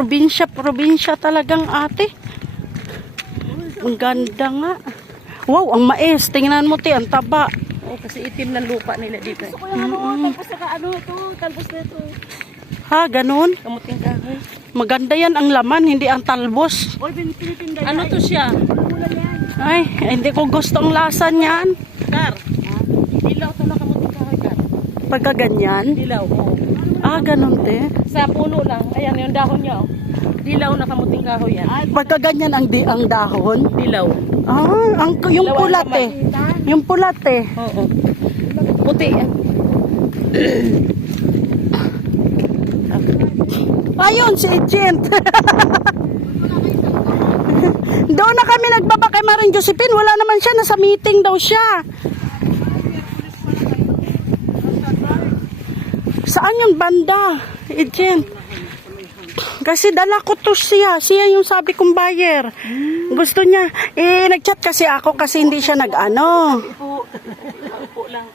Probinsya talagang ate. Ang ganda nga. Wow, ang mais. Tingnan mo ti, ang taba. Oh, kasi itim ng lupa nila dito. Gusto ko Tapos saka ito, talbos na ito. Ha, ganun? Kamuting kahoy. Maganda yan ang laman, hindi ang talbos. Ano to siya? Ay, hindi ko gusto ang lasa niyan. Kar. Dilaw to na kamuting kahoy, Kar. Pagka ganyan. Dilaw, oo. Ah, ganun te. Sa puno lang. Ayan, yung dahon niya. Oh. Dilaw na kamuting kahoy yan. Pagka ganyan ang dahon. Dilaw. Ah, yung Dilaw ang pulat laman. eh. Yung pulat eh. Oo. Puti yan. Ayun, si Agent. Doon na kami nagbaba kay Maring Josephine. Wala naman siya. Nasa meeting daw siya. Saan yung banda, Agent? Kasi dala ko to siya. Siya yung sabi kong buyer. Gusto niya. Nag-chat kasi ako kasi hindi siya nag-ano. Upo lang.